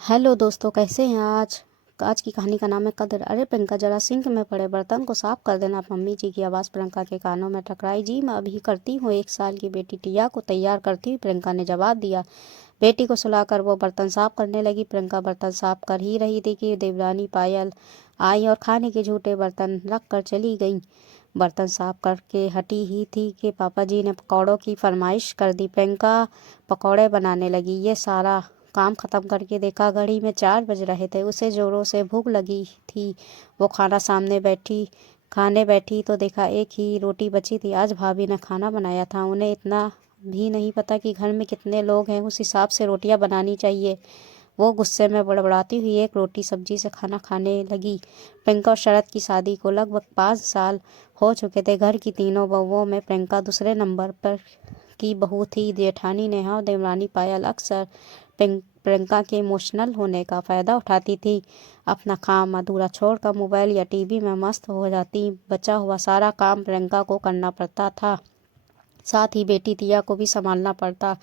Hello दोस्तों, कैसे हैं आज। आज की कहानी का नाम है कदर। अरे प्रियंका, जरा सिंक में पड़े बर्तन को साफ कर देना। मम्मी जी की आवाज़ प्रियंका के कानों में टकराई। जी मैं अभी करती हूँ। 1 साल की बेटी टिया को तैयार करती हुई प्रियंका ने जवाब दिया। बेटी को सुलाकर वो बर्तन साफ करने लगी। प्रियंका बर्तन साफ कर ही रही थी कि देवरानी पायल आई और खाने के झूठे बर्तन रख कर चली गई। बर्तन साफ करके हटी ही थी कि पापा जी ने पकौड़ों की फरमाइश कर दी। प्रियंका पकौड़े बनाने लगी। ये सारा काम खत्म करके देखा, घड़ी में 4 बज रहे थे। उसे जोरों से भूख लगी थी। वो खाने बैठी तो देखा एक ही रोटी बची थी। आज भाभी ने खाना बनाया था। उन्हें इतना भी नहीं पता कि घर में कितने लोग हैं, उस हिसाब से रोटियां बनानी चाहिए। वो गुस्से में बड़बड़ाती हुई एक रोटी सब्जी से खाना खाने लगी। प्रियंका और शरद की शादी को लगभग 5 साल हो चुके थे। घर की तीनों बहुओं में प्रियंका दूसरे नंबर पर की बहू थी। जेठानी नेहा और देवरानी पायल अक्सर प्रियंका के इमोशनल होने का फ़ायदा उठाती थी। अपना काम अधूरा छोड़कर मोबाइल या टीवी में मस्त हो जाती। बचा हुआ सारा काम प्रियंका को करना पड़ता था, साथ ही बेटी दिया को भी संभालना पड़ता।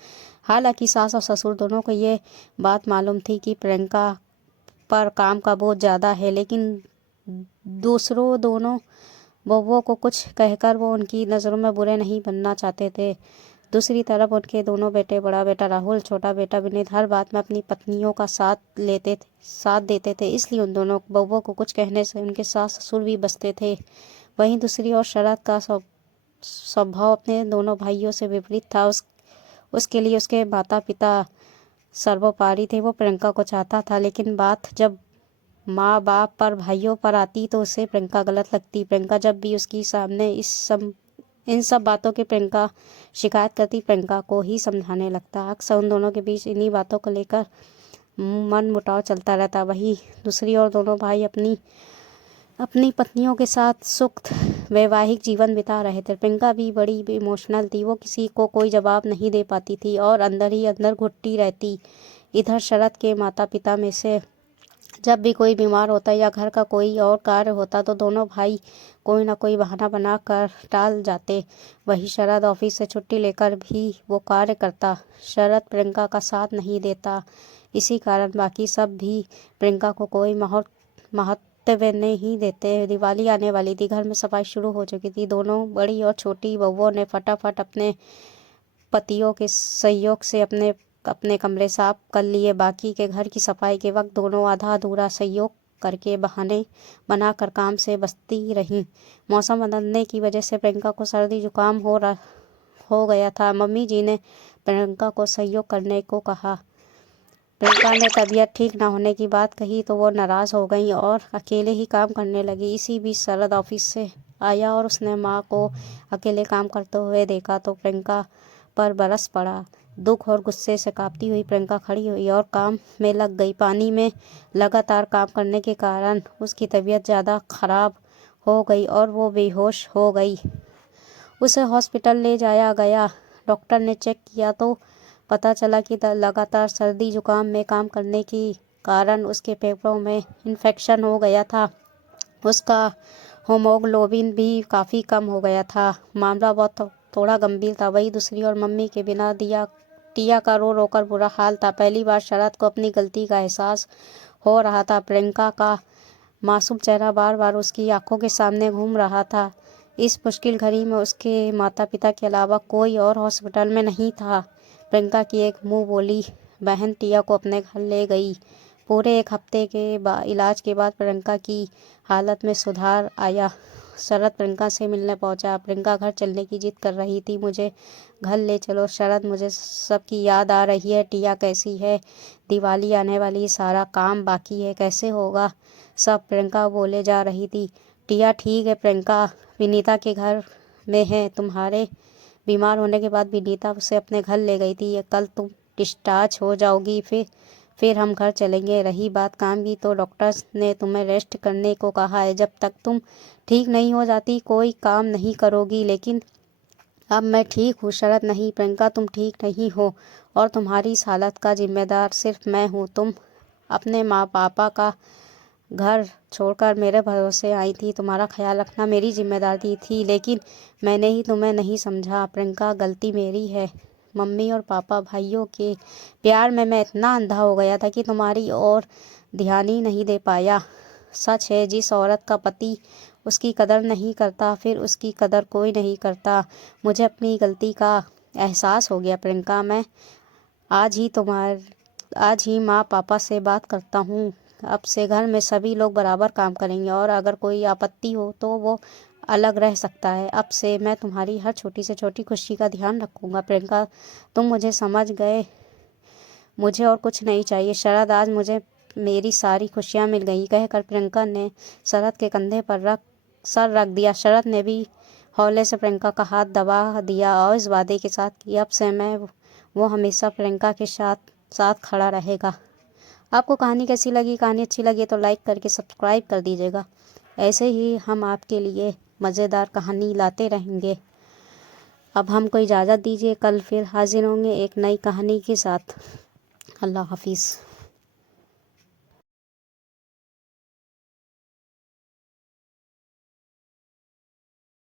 हालांकि सास और ससुर दोनों को ये बात मालूम थी कि प्रियंका पर काम का बोझ ज़्यादा है, लेकिन दूसरों दोनों बहुओं को कुछ कहकर वो उनकी नज़रों में बुरे नहीं बनना चाहते थे। दूसरी तरफ उनके दोनों बेटे, बड़ा बेटा राहुल, छोटा बेटा विनीत, हर बात में अपनी पत्नियों का साथ देते थे। इसलिए उन दोनों बहुओं को कुछ कहने से उनके सास ससुर भी बचते थे। वहीं दूसरी ओर शरद का स्वभाव अपने दोनों भाइयों से विपरीत था। उसके लिए उसके माता पिता सर्वोपरि थे। वो प्रियंका को चाहता था, लेकिन बात जब माँ बाप पर, भाइयों पर आती तो उसे प्रियंका गलत लगती। प्रियंका जब भी उसकी सामने इन सब बातों की प्रियंका शिकायत करती, प्रियंका को ही समझाने लगता। अक्सर उन दोनों के बीच इन्हीं बातों को लेकर मन मुटाव चलता रहता। वहीं दूसरी ओर दोनों भाई अपनी अपनी पत्नियों के साथ सुख वैवाहिक जीवन बिता रहे थे। प्रियंका भी बड़ी इमोशनल थी। वो किसी को कोई जवाब नहीं दे पाती थी और अंदर ही अंदर घुटती रहती। इधर शरद के माता पिता में से जब भी कोई बीमार होता या घर का कोई और कार्य होता तो दोनों भाई कोई ना कोई बहाना बनाकर टाल जाते। वही शरद ऑफिस से छुट्टी लेकर भी वो कार्य करता। शरद प्रियंका का साथ नहीं देता। इसी कारण बाकी सब भी प्रियंका को कोई महत्व नहीं देते। दिवाली आने वाली थी। घर में सफाई शुरू हो चुकी थी। दोनों बड़ी और छोटी बहुओं ने फटाफट अपने पतियों के सहयोग से अपने अपने कमरे साफ कर लिए। बाकी के घर की सफाई के वक्त दोनों आधा अधूरा सहयोग करके बहाने बनाकर काम से बचती रहीं। मौसम बदलने की वजह से प्रियंका को सर्दी जुकाम हो गया था। मम्मी जी ने प्रियंका को सहयोग करने को कहा। प्रियंका ने तबीयत ठीक न होने की बात कही तो वो नाराज़ हो गई और अकेले ही काम करने लगी। इसी बीच शरद ऑफिस से आया और उसने माँ को अकेले काम करते हुए देखा तो प्रियंका पर बरस पड़ा। दुख और गुस्से से कांपती हुई प्रियंका खड़ी हुई और काम में लग गई। पानी में लगातार काम करने के कारण उसकी तबीयत ज़्यादा खराब हो गई और वो बेहोश हो गई। उसे हॉस्पिटल ले जाया गया। डॉक्टर ने चेक किया तो पता चला कि लगातार सर्दी जुकाम में काम करने के कारण उसके फेफड़ों में इन्फेक्शन हो गया था। उसका होमोग्लोबिन भी काफ़ी कम हो गया था। मामला बहुत थोड़ा गंभीर था। वही दूसरी ओर मम्मी के बिना टिया का रो रो कर बुरा हाल था। पहली बार शरद को अपनी गलती का एहसास हो रहा था। प्रियंका का मासूम चेहरा बार बार उसकी आंखों के सामने घूम रहा था। इस मुश्किल घड़ी में उसके माता पिता के अलावा कोई और हॉस्पिटल में नहीं था। प्रियंका की एक मुंह बोली बहन टिया को अपने घर ले गई। पूरे 1 हफ्ते के इलाज के बाद प्रियंका की हालत में सुधार आया। शरद प्रियंका से मिलने पहुंचा। प्रियंका घर चलने की जिद कर रही थी। मुझे घर ले चलो शरद, मुझे सबकी याद आ रही है। टिया कैसी है? दिवाली आने वाली, सारा काम बाकी है, कैसे होगा सब? प्रियंका बोले जा रही थी। टिया ठीक है प्रियंका, विनीता के घर में है। तुम्हारे बीमार होने के बाद विनीता उसे अपने घर ले गई थी। कल तुम डिस्चार्ज हो जाओगी, फिर हम घर चलेंगे। रही बात काम की तो डॉक्टर्स ने तुम्हें रेस्ट करने को कहा है। जब तक तुम ठीक नहीं हो जाती कोई काम नहीं करोगी। लेकिन अब मैं ठीक हूँ शरद। नहीं प्रियंका, तुम ठीक नहीं हो और तुम्हारी इस हालत का जिम्मेदार सिर्फ मैं हूँ। तुम अपने माँ पापा का घर छोड़कर मेरे भरोसे आई थी। तुम्हारा ख्याल रखना मेरी जिम्मेदारी थी, लेकिन मैंने ही तुम्हें नहीं समझा। प्रियंका, गलती मेरी है। मम्मी और पापा भाइयों के प्यार में मैं इतना अंधा हो गया था कि तुम्हारी ओर ध्यान ही नहीं दे पाया। सच है, जिस औरत का पति उसकी कदर नहीं करता फिर उसकी कदर कोई नहीं करता। मुझे अपनी गलती का एहसास हो गया प्रियंका। मैं आज ही माँ पापा से बात करता हूँ। अब से घर में सभी लोग बराबर काम करेंगे और अगर कोई आपत्ति हो तो वो अलग रह सकता है। अब से मैं तुम्हारी हर छोटी से छोटी खुशी का ध्यान रखूँगा। प्रियंका, तुम मुझे समझ गए। मुझे और कुछ नहीं चाहिए शरद, आज मुझे मेरी सारी खुशियाँ मिल गई। कहकर प्रियंका ने शरद के कंधे पर सर रख दिया। शरद ने भी हौले से प्रियंका का हाथ दबा दिया और इस वादे के साथ कि अब से वो हमेशा प्रियंका के साथ साथ खड़ा रहेगा। आपको कहानी कैसी लगी? कहानी अच्छी लगी तो लाइक करके सब्सक्राइब कर दीजिएगा। ऐसे ही हम आपके लिए मज़ेदार कहानी लाते रहेंगे। अब हमको इजाज़त दीजिए, कल फिर हाजिर होंगे एक नई कहानी के साथ। अल्लाह हाफिज़।